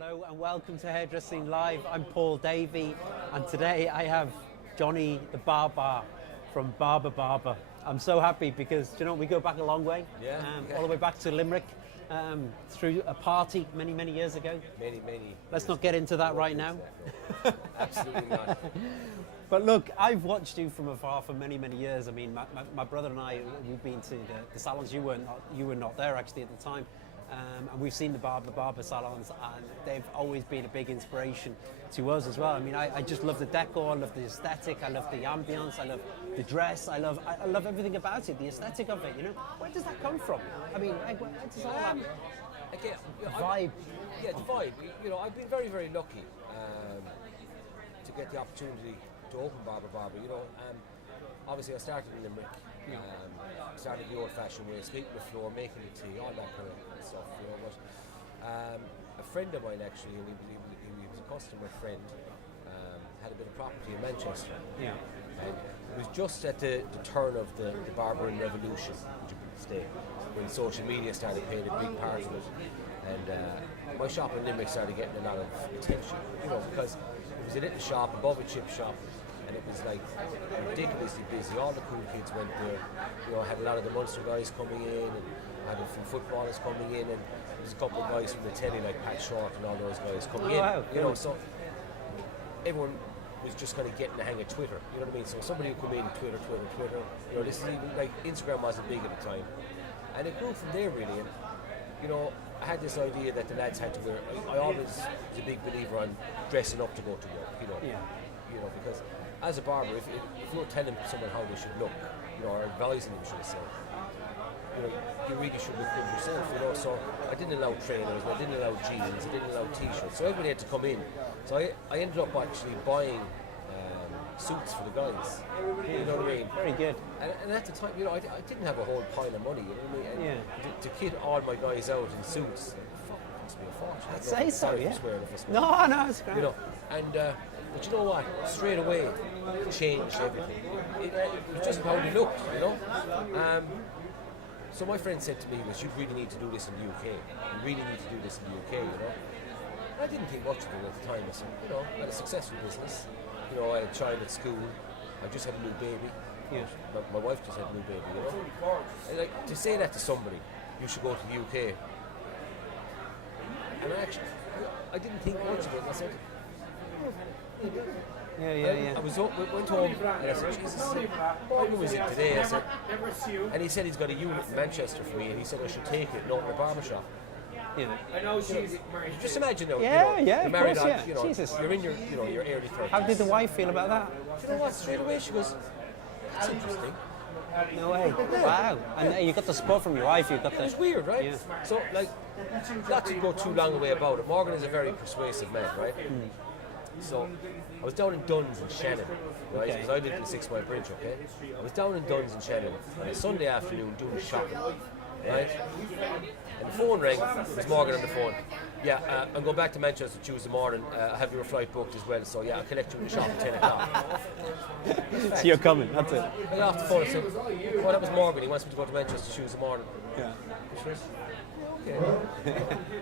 Hello and welcome to Hairdressing Live. I'm Paul Davey and today I have Johnny the Barber from Barber Barber. I'm so happy because, you know, we go back a long way, all the way back to Limerick, through a party many years ago. Many. Let's not get into that right now. No. Absolutely not. But look, I've watched you from afar for many years. I mean, my brother and I, we've been to the salons. You were not there actually at the time. And we've seen the Barber salons, and they've always been a big inspiration to us as well. I mean, I just love the decor, I love the aesthetic, I love the ambience, I love the dress, I love everything about it, the aesthetic of it. You know, where does that come from? I mean, where does all that Again, vibe? Yeah, the vibe. You know, I've been very lucky to get the opportunity to open Barber Barber. You know, obviously I started in Limerick. Started the old-fashioned way, sweeping the floor, making the tea, all that kind of stuff, you know. But a friend of mine actually, he was a customer friend, had a bit of property in Manchester. Yeah. And it was just at the turn of the barbering revolution, would you say, when social media started playing a big part of it. And my shop in Limerick started getting a lot of attention, you know, because it was a little shop above a chip shop. And it was like ridiculously busy. All the cool kids went there. You know, had a lot of the Munster guys coming in, and had a few footballers coming in, and there's a couple of guys from the telly like Pat Short and all those guys coming in. Wow, you know, so everyone was just kind of getting the hang of Twitter. You know what I mean? So somebody would come in, Twitter. You know, this is even like Instagram wasn't big at the time, and it grew from there really. And you know, I had this idea that the lads had to wear. I always was a big believer on dressing up to go to work. You know, you know, because as a barber, if you're telling someone how they should look, you know, or advising them, should I say, you know, you really should look good yourself, you know. So I didn't allow trainers, I didn't allow jeans, I didn't allow t-shirts, so everybody had to come in. So I ended up actually buying suits for the guys, you know what I mean? Very good. And at the time, you know, I didn't have a whole pile of money, you know what I mean? And to kit all my guys out in suits, fuck, it cost me a fortune. I'd say so, yeah. No, it's great. You know, and but you know what? Straight away, it changed everything. It was just how you looked, you know. So my friend said to me, "You really need to do this in the UK. You really need to do this in the UK, you know." And I didn't think much of it at the time. I said, you know, I had a successful business. You know, I had a child at school. I just had a new baby. Yeah. My wife just had a new baby, you know. And like, to say that to somebody, you should go to the UK. And I didn't think much of it. I said, Yeah. I went home and I said, Jesus, who is it today? I said, and he said he's got a unit in Manchester for me, and he said I should take it and open a barber shop. Yeah. I know she's just imagine though. Yeah, you know, yeah, you're married of course, on, you know, Jesus. you're in your, you know, your early 30s. How did the wife feel about that? You know what? Straight away she goes, that's interesting. No way. Wow. And you got the spot from your wife. You got the. It's weird, right? Yeah. So like, not to go too long away about it. Morgan is a very persuasive man, right? So I was down in Duns in Shannon, right? Because I lived in 6 Mile Bridge, okay? I was down in Duns in Shannon on a Sunday afternoon doing shopping, right? And the phone rang. It was Morgan on the phone. Yeah, I'm going back to Manchester Tuesday morning. I have your flight booked as well, so yeah, I'll collect you in the shop at 10 o'clock. So you're coming. That's it. I got off the phone and said, "Well, that was Morgan. He wants me to go to Manchester Tuesday morning." Yeah. Okay.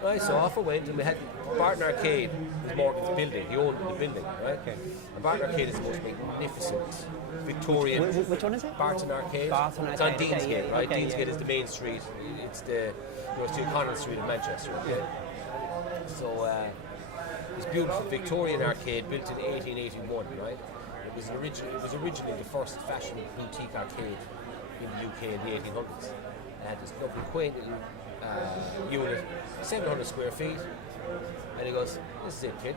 Right, so off I went, and we had Barton Arcade was Morgan's building. He owned the building, right? Okay. And Barton Arcade is the most magnificent Victorian. Which one is it? Barton Arcade. Barton It's on Arcade, Deansgate, okay, right? okay, Deansgate is the main street. It's the O'Connell Street in Manchester. Okay? So it's beautiful Victorian arcade built in 1881, right? It was originally the first fashion boutique arcade in the UK in the 1800s. It had this lovely quaint little unit, 700 square feet, and he goes, "This is it, kid."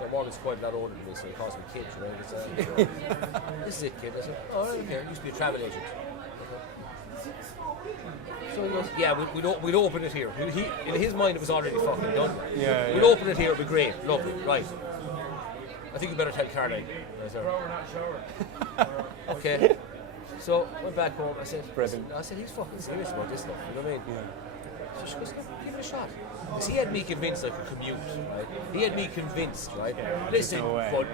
Now, Morgan's quite a lot older than me, so he calls me kid, right? This is it, kid. I said, "Oh, okay." I used to be a travel agent. So he goes, "Yeah, we'd open it here." In his mind, it was already fucking done. Yeah. We'd open it here, it'd be great, lovely, right? I think you better tell Caroline. I said, "Okay." So went back home. I said, he's fucking serious about this stuff. You know what I mean? Yeah. So she goes, "Give it a shot." Because he had me convinced I could commute, right? He had me convinced, right? Listen, bud,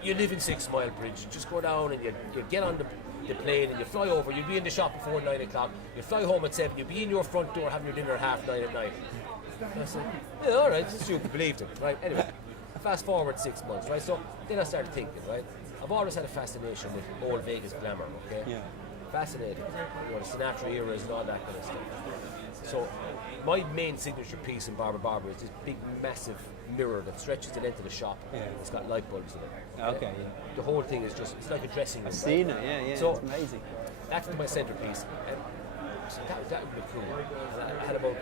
you live in 6 Mile Bridge. Just go down and you get on the plane and you fly over. You'll be in the shop before 9 o'clock. You fly home at 7. You'll be in your front door having your dinner at 9:30 at night. And I said, yeah, all right, stupid, believed him, right? Anyway, fast forward 6 months, right? So then I started thinking, right? I've always had a fascination with old Vegas glamour, okay? Yeah. Fascinating. You know, the Sinatra eras and all that kind of stuff. So my main signature piece in Barber Barber is this big, massive mirror that stretches the length of the shop. Yeah. It's got light bulbs in it. Okay, yeah. The whole thing is just, it's like a dressing room. I've seen it, yeah, So it's amazing. that's my centerpiece. And so that would be cool. And I had about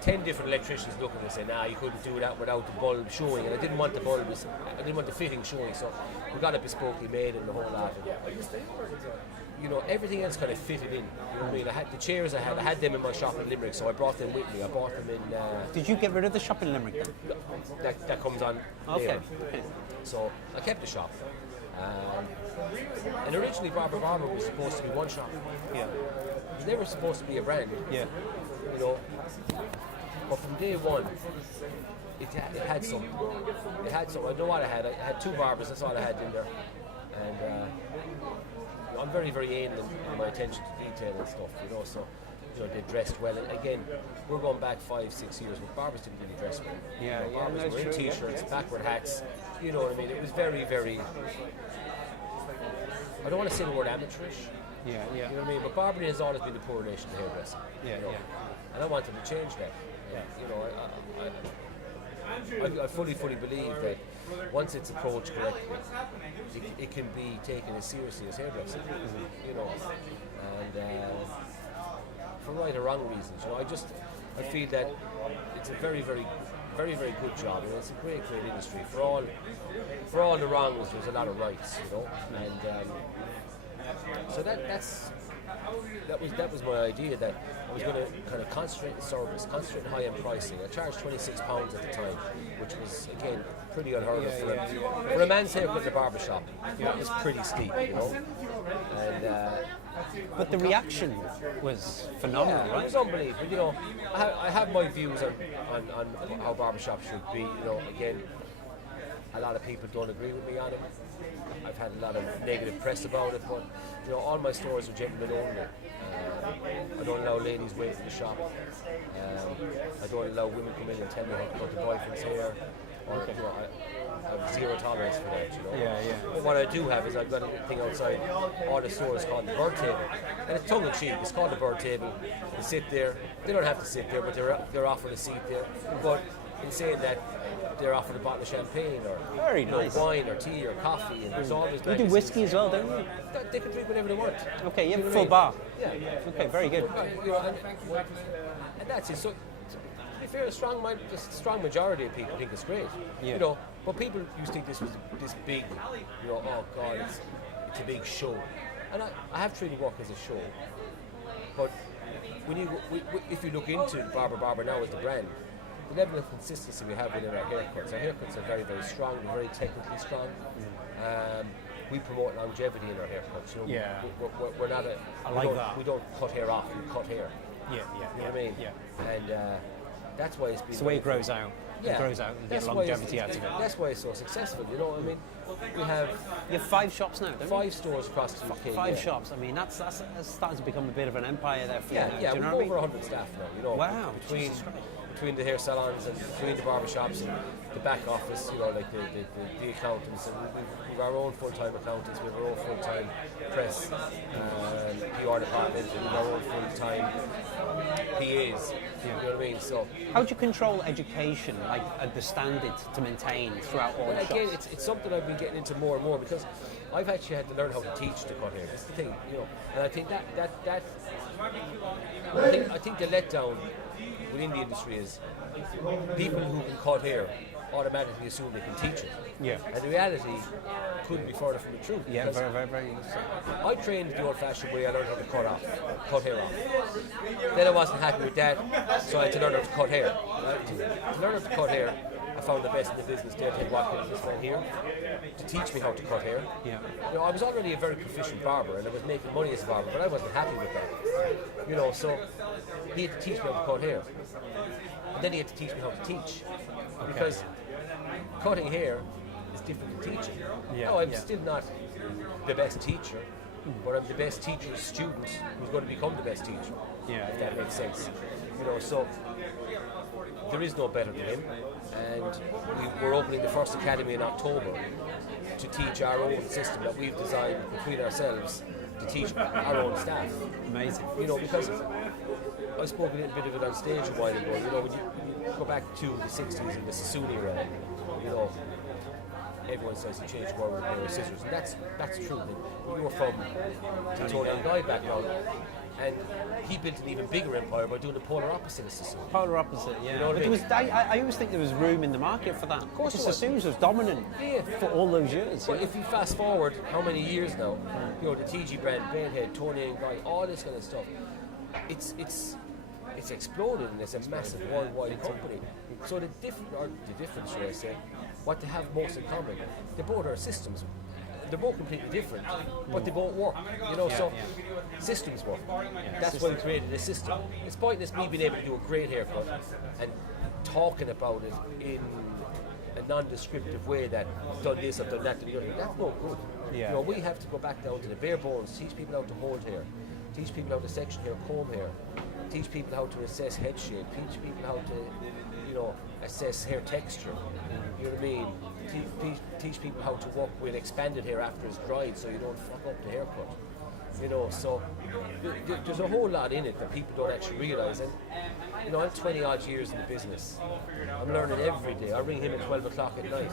10 different electricians looking and saying, nah, you couldn't do that without the bulb showing. And I didn't want the bulbs, I didn't want the fitting showing. So we got it bespokely made and the whole lot. You know, everything else kind of fitted in. You know what I mean? I had the chairs I had them in my shop in Limerick, so I brought them with me. I bought them in. Did you get rid of the shop in Limerick then? That comes on Okay. later. So I kept the shop. And originally Barber Barber was supposed to be one shop. Yeah. It was never supposed to be a brand. Yeah. You know. But from day one, it had something. It had something. I know what I had. I had 2 barbers. That's all I had in there. And I'm very, very anal in my attention to detail and stuff. You know, so you know they dressed well. And again, we're going back 5-6 years, but barbers didn't really dress well. Yeah, you know, barbers that's were in true, yeah. t-shirts, backward hats. You know what I mean? It was very, very. I don't want to say the word amateurish. Yeah, yeah. You know what I mean? But barbering has always been the poor nation of hairdressing. Yeah, you know? yeah. And I wanted to change that. Yeah. You know, I fully believe that once it's approached correctly, it can be taken as seriously as hairdressing. You know, and for right or wrong reasons. You know, I feel that it's a very, very good job. You know, it's a great industry. For all the wrongs, there's a lot of rights. You know, and so that was my idea, that I was going to kind of concentrate in service, concentrate in high-end pricing. I charged £26 at the time, which was, again, pretty unheard of for a man's haircut in a barber shop. It was pretty steep, you know. And But the reaction was phenomenal, it right? was unbelievable. You know, I have my views on how barbershops should be. You know, again, a lot of people don't agree with me on it. I've had a lot of negative press about it, but you know, all my stores are gentlemen only. I don't allow ladies wait in the shop. I don't allow women come in and tell me how to cut the boyfriend's hair. Or, you know, I have zero tolerance for that. You know. Yeah. But what I do have is I've got a thing outside all the stores called the bird table, and it's tongue in cheek. It's called the bird table. They sit there. They don't have to sit there, but they're offered a seat there. But in saying that, they're offered a bottle of champagne or Very nice. wine or tea or coffee, and there's always You do magazines. whiskey as well, don't you? They can drink whatever they want. Okay, yeah, You know what I full mean? bar. Yeah. Okay, very good. You know, and that's it. So, to be fair, a strong majority of people think it's great. Yeah. You know, but people used to think this was this big. You know, oh God, it's a big show. And I have treated work as a show. But when if you look into Barber Barber now as the brand, the level of consistency we have within our haircuts are very, very strong. They're very technically strong. We promote longevity in our haircuts. You know, Yeah. we're not a. I we like don't- that. We don't cut hair off. We cut hair. Yeah. You know what I mean? Yeah. And that's why it's been. It's the way it grows out. Yeah. It grows out and get That's why longevity out of it. That's why it's so successful. You know what I mean? We have You have 5 shops now, don't you? 5 stores across the UK. 5 yeah. shops. I mean, that's starting to become a bit of an empire there for Yeah, you. yeah, Do you we've know what I mean? over 100 staff now. You know, Wow, between Jesus Christ. between the hair salons and between the barber shops and the back office, you know, like the accountants, and we've our own full-time accountants, we have our own full-time press PR department, and we have our own full-time PAs. You know what I mean? So How do you control education, like the standard to maintain throughout all the again, shops? it's something I've been getting into more and more, because I've actually had to learn how to teach to cut hair. That's the thing, you know. And I think I think the letdown within the industry is people who can cut hair automatically assume they can teach it. Yeah. And the reality couldn't be further from the truth. Yeah, because very, very. I trained the old-fashioned way. I learned how to cut hair off. Then I wasn't happy with that, so I had to learn how to cut hair. To learn how to cut hair, I found the best in the business, Ted Watkins, this man here, to teach me how to cut hair. Yeah. You know, I was already a very proficient barber, and I was making money as a barber, but I wasn't happy with that. You know, so he had to teach me how to cut hair, and then he had to teach me how to teach, because cutting hair is different from teaching. Yeah, No, I'm yeah. still not the best teacher, but I'm the best teacher's student who's going to become the best teacher. Yeah, if that makes sense. You know, so there is no better than him, and we're opening the first academy in October to teach our own system that we've designed between ourselves to teach our own staff. Amazing. You know, because I spoke a little bit of it on stage a while ago. You know, when you go back to the 60s and the Sassoon era, you know, everyone says he changed the world with a pair of scissors, and that's true. You were from the Tony Guy background, and he built an even bigger empire by doing the polar opposite of Sassoon. Polar opposite, yeah. You know what but I mean? I always think there was room in the market for that. Of course because there was. Sassoons was dominant for all those years. But if you fast forward how many years now, you know, the TG brand, Bedhead, Tony and Guy, all this kind of stuff, it's exploded and it's a massive worldwide company. So the difference, should I say, what they have most in common, they both are systems. They're both completely different, but they both work. You know, systems work. That's why we created a system. It's pointless me being able to do a great haircut and talking about it in a non-descriptive way that I've done this, I've done that, and the other. That's no good. Yeah. You know, we have to go back down to the bare bones, teach people how to hold hair, teach people how to section hair, comb hair, teach people how to assess head shape, teach people how to, you know, assess hair texture. You know what I mean? Teach people how to work with expanded hair after it's dried, so you don't fuck up the haircut. You know, so there's a whole lot in it that people don't actually realise. And you know, I'm 20 odd years in the business. I'm learning every day. I ring him at 12 o'clock at night,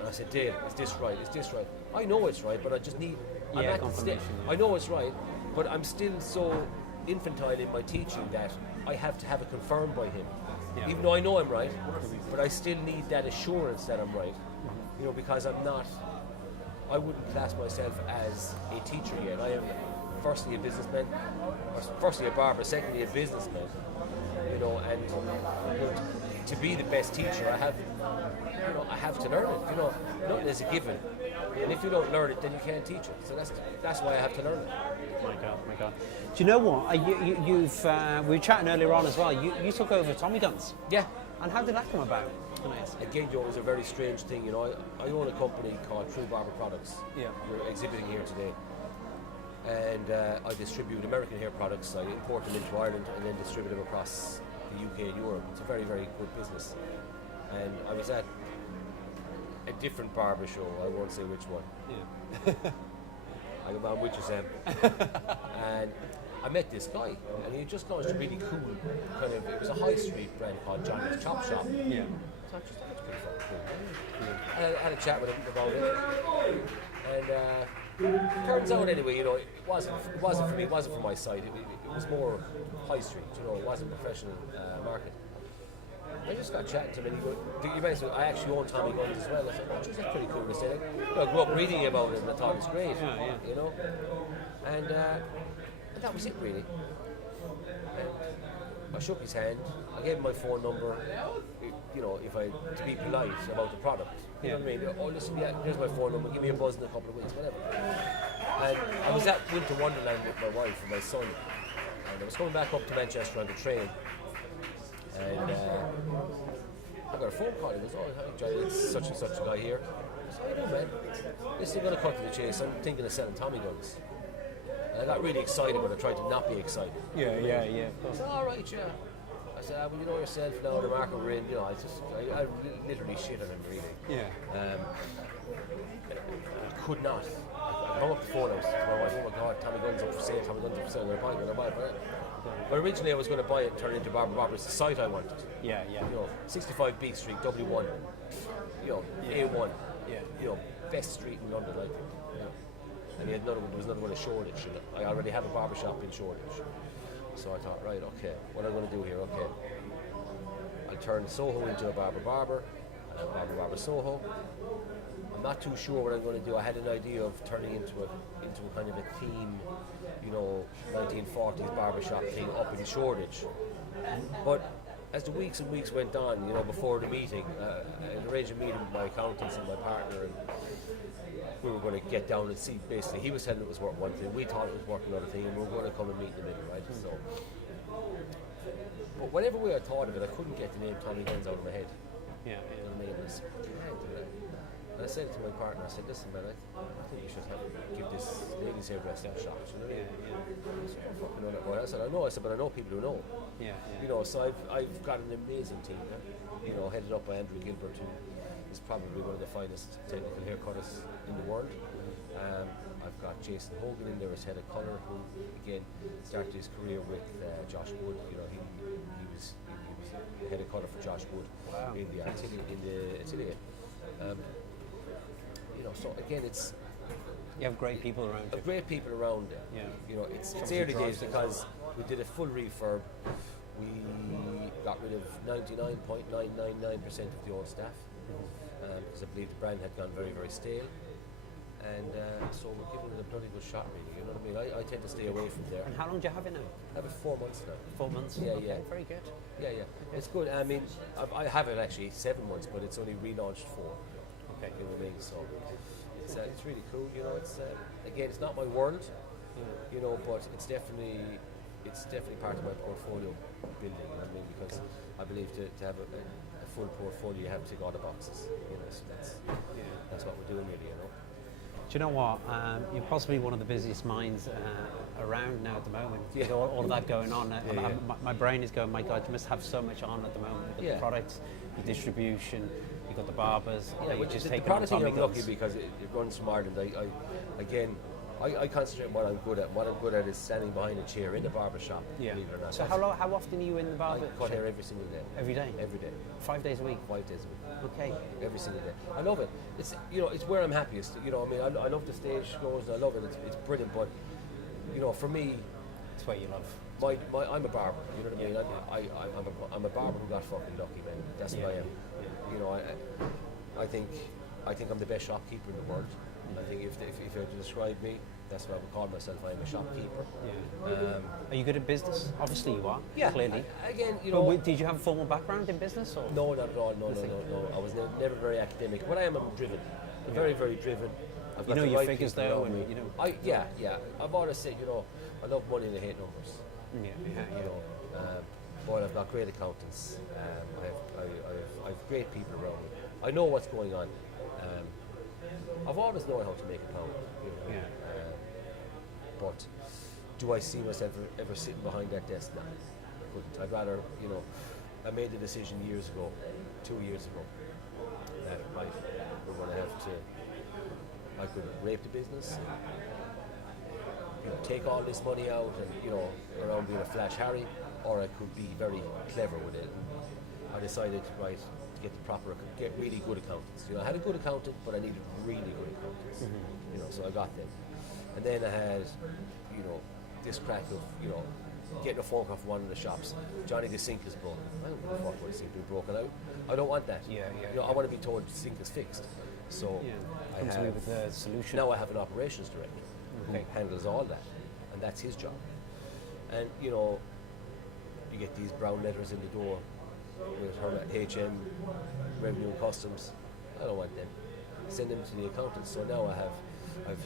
and I said, Dave, is this right? Is this right? I know it's right, but I just need. I'm at the stage. I know it's right, but I'm still so infantile in my teaching that I have to have it confirmed by him. Yeah. Even though I know I'm right, but I still need that assurance that I'm right. You know, because I'm not. I wouldn't class myself as a teacher yet. I am firstly a businessman, or firstly a barber, secondly a businessman. You know, and to be the best teacher, I have to learn it. You know, nothing is a given, and if you don't learn it, then you can't teach it. So that's why I have to learn it. My God. Do you know what? We were chatting earlier on as well. You took over Tommy Guns. Yeah. And how did that come about? Again, Joe, it was a very strange thing. You know, I own a company called True Barber Products. Yeah. We're exhibiting here today, and I distribute American hair products. I import them into Ireland and then distribute them across the UK and Europe. It's a very, very good business. And I was at a different barber show. I won't say which one. Yeah. I go down with you, Sam. And I met this guy, and he just launched a really cool kind of. It was a high street brand called Johnny's Chop Shop. Yeah. So I just thought it was pretty fucking cool. Yeah. I had a chat with him about it, and turns out anyway, you know, it wasn't for me. It wasn't for my side. It was more high street. You know, it wasn't professional market. I just got chatting to him, and he goes, "You guys, I actually own Tommy Guns as well." I said, "Oh, geez, that's pretty cool." I said, I grew up reading about it, and I thought it was great. Yeah. You know, and that was it really. I shook his hand. I gave him my phone number. You know, to be polite about the product. You know what I mean? Oh, listen, yeah, here's my phone number. Give me a buzz in a couple of weeks, whatever. And I was at Winter Wonderland with my wife and my son, and I was coming back up to Manchester on the train, and I got a phone call. He goes, "Oh, hi, Johnny, it's such and such a guy here." I said, "I know, man. Listen, I'm going to cut to the chase. I'm thinking of selling Tommy Guns." And I got really excited, but I tried to not be excited. Yeah. I said, "All right, yeah." I said, "Well, you know yourself now, the market we're in, you know, I literally shit on him, really." Yeah. I could not. I hung up the phone, I was to my wife, "Oh my God, Tommy Guns up for sale, Tommy Guns up for sale, I'm going to buy it. But originally I was going to buy it and turn it into Barber Barber. It's the site I wanted. Yeah. You know, 65 Beak Street, W1. You know, A1. Yeah. You know, best street in London, I think. You know. And there was another one in Shoreditch. And I already have a barber shop in Shoreditch. So I thought, right, okay, what am I going to do here? Okay, I'll turn Soho into a Barber Barber, and a Barber Barber Soho. I'm not too sure what I'm going to do. I had an idea of turning into a kind of a theme, you know, 1940s barbershop thing up in Shoreditch. But as the weeks and weeks went on, you know, before the meeting, I arranged a meeting with my accountants and my partner, and we were going to get down and see. Basically, he was saying it was worth one thing, we thought it was worth another thing, and we were going to come and meet in the middle, right? So, but whatever way I thought of it, I couldn't get the name Tommy Guns out of my head. Yeah. You know what I mean? It was, And I said to my partner, I said, listen, man, I think we should give this ladies' hairdressing a shot. You know? I said, I don't fucking know that boy. I said, I know. I said, but I know people who know. You know, so I've got an amazing team there. You know, headed up by Andrew Gilbert, who is probably one of the finest technical haircutters in the world. I've got Jason Hogan in there as head of colour, who again started his career with Josh Wood. You know, he was the head of colour for Josh Wood in the atelier. You know, so again, it's you have great people around you. Great people around there. Yeah. You know, it's early days because we did a full refurb. We got rid of 99.999% of the old staff because I believe the brand had gone very, very stale. And so we're giving it a bloody good shot, really. You know what I mean? I tend to stay away from there. And how long do you have it now? I have it 4 months now. 4 months? Yeah, okay, yeah. Very good. Yeah. It's good. I mean, I have it actually 7 months, but it's only relaunched 4. Okay. You know what I mean? So it's really cool. You know, it's again, it's not my world. You know, but it's definitely part of my portfolio building. You know what I mean? Because I believe to have a full portfolio, you have to tick all the boxes. You know, so that's what we're doing, really. You know. Do you know what? You're possibly one of the busiest minds around now at the moment. Yeah. With all of that going on. My brain is going, my God, you must have so much on at the moment. You've got the products, the distribution, you've got the barbers. Yeah, you just the take product thing I'm lucky because it runs from Ireland. I concentrate on what I'm good at. What I'm good at is standing behind a chair in the barber shop, believe it or not. So how often are you in the barber I cut hair every single day. Every day? Every day. 5 days a week? 5 days a week. Okay. Every single day. I love it. It's it's where I'm happiest. You know, I mean, I love the stage shows and I love it. It's brilliant. But you know, for me, it's what you love. I'm a barber. You know what I mean? I'm a barber who got fucking lucky, man. That's what I am. You know, I think I'm the best shopkeeper in the world. I think if you had to describe me, that's what I would call myself. I'm a shopkeeper. Are you good at business? Obviously you are. Yeah. Clearly. Again, you know. Did you have a formal background in business? Or? No, not at all. No. I was never very academic. But I'm driven. I'm very, very driven. I've got you know the your right figures people though, around me. and you know. Yeah. I've always said, you know, I love money and I hate numbers. Yeah. You know, but I've got great accountants. I've great people around me. I know what's going on. I've always known how to make a pound. You know? But do I see myself ever sitting behind that desk now? I couldn't. I'd rather, you know, I made the decision 2 years ago, that we're going to have to, I could rape the business, you know, take all this money out and, you know, around being a flash Harry, or I could be very clever with it. I decided, to get really good accountants. You know, I had a good accountant, but I needed really good accountants. You know, so I got them. And then I had, you know, this crack of, you know, getting a phone call from one of the shops. Johnny, the sink is broken. I don't give a fuck what the sink is broken out. I don't want that. You know, I want to be told the sink is fixed. So I comes away with the solution. Now I have an operations director who handles all that, and that's his job. And you know, you get these brown letters in the door with her at HM, Revenue and Customs. I don't want them. Send them to the accountants. So now I have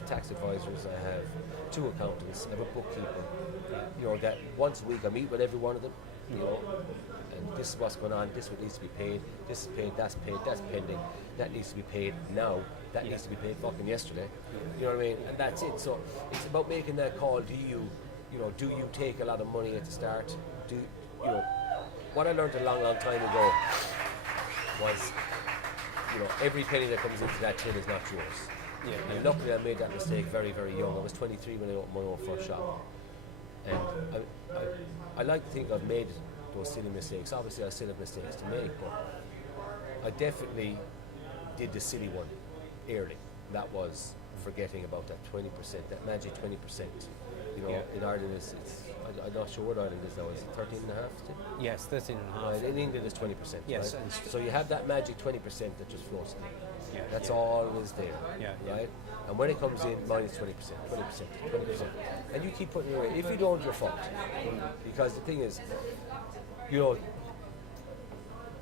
tax advisors, I have 2 accountants, I have a bookkeeper. You know, that once a week I meet with every one of them, you know, and this is what's going on, this is what needs to be paid, this is paid, that's pending, that needs to be paid now, that needs to be paid fucking yesterday. You know what I mean? And that's it. So it's about making that call. Do you take a lot of money at the start? You know, what I learned a long time ago was, you know, every penny that comes into that tin is not yours. And luckily I made that mistake very, very young. I was 23 when I opened my own first shop. And I like to think I've made those silly mistakes. Obviously I still have mistakes to make, but I definitely did the silly one early. That was forgetting about that 20%, that magic 20%. You know, in Ireland I'm not sure what Ireland is now, is it 13.5? Yes, 13.5. Right, in England it's 20%. Yes. Right? So you have that magic 20% that just flows in. That's always there. Right? And when it comes in, minus 20%, 20%. And you keep putting it away. If you don't, you're fucked. Because the thing is, you know,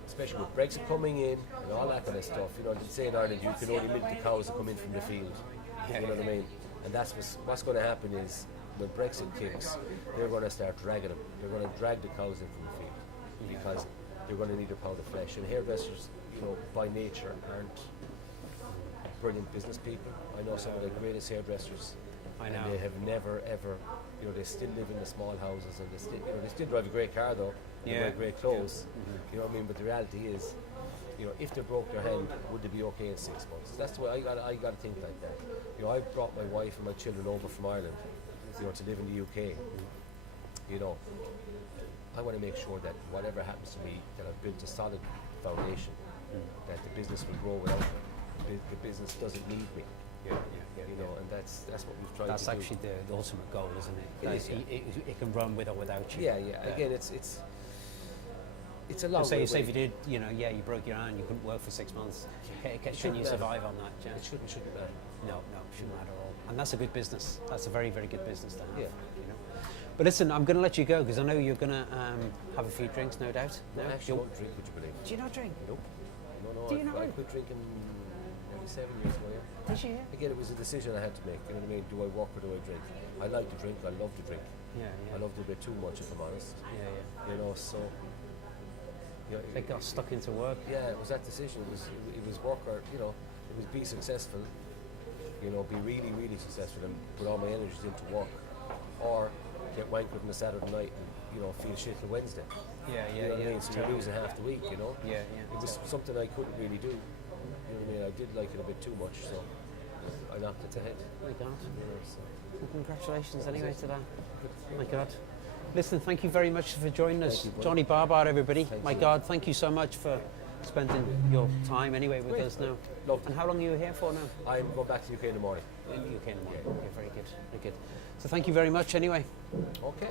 especially with Brexit coming in and all that kind of stuff, you know, they say in Ireland you can only milk the cows that come in from the field. You know what I mean? And that's what's going to happen is, when Brexit kicks, they're going to start dragging them. They're going to drag the cows in from the field because they're going to need a pound of flesh. And hairdressers, you know, by nature brilliant business people. I know some of the greatest hairdressers. I know. And they have never ever, you know, they still live in the small houses, and they still, you know, they still drive a great car though. They wear great clothes. You know what I mean? But the reality is, you know, if they broke their hand, would they be okay in 6 months? That's the way I got to think like that. You know, I brought my wife and my children over from Ireland, you know, to live in the UK. You know, I want to make sure that whatever happens to me, that I've built a solid foundation, that the business will grow without the business doesn't need me. You know, and that's what we've tried That's to do. actually the ultimate goal, isn't it? It is, It can run with or without you. Yeah. Again, it's a long Say way if away. you did, you know, you broke your hand, you couldn't work for 6 months. Can you shouldn't survive on that? Yeah? It shouldn't matter. No, it shouldn't matter at all. And that's a good business. That's a very, very good business to have. Yeah. You know? But listen, I'm going to let you go because I know you're going to have a few drinks, no doubt. No? I actually don't drink, would you believe? Do you not drink? Nope. No. Do you not? I quit drinking maybe 7 years ago. Yeah. Did you? Again, it was a decision I had to make. You know what I mean? Do I work or do I drink? I like to drink. I love to drink. Yeah. I love to a bit too much, if I'm honest. Yeah. You know, so. You know, They got stuck into work. yeah, it was that decision. It was work or, you know, it was be successful. You know, be really, really successful and put all my energies into work, or get wankered on a Saturday night and, you know, feel shit on Wednesday. Yeah. You know what I mean? So you're losing half the week. You know. Yeah. It was something I couldn't really do. You know what I mean? I did like it a bit too much, so I knocked it to head. My God. You know, so. Well, congratulations anyway to that. My God. Listen, thank you very much for joining us. Thank you, brother. Johnny Barber, everybody. Thank My you. God, thank you so much for spending your time anyway with Great. us now. Loved And it. how long are you here for now? I'm going back to UK in the morning. In UK in the morning. Okay, very good. So thank you very much anyway. Okay.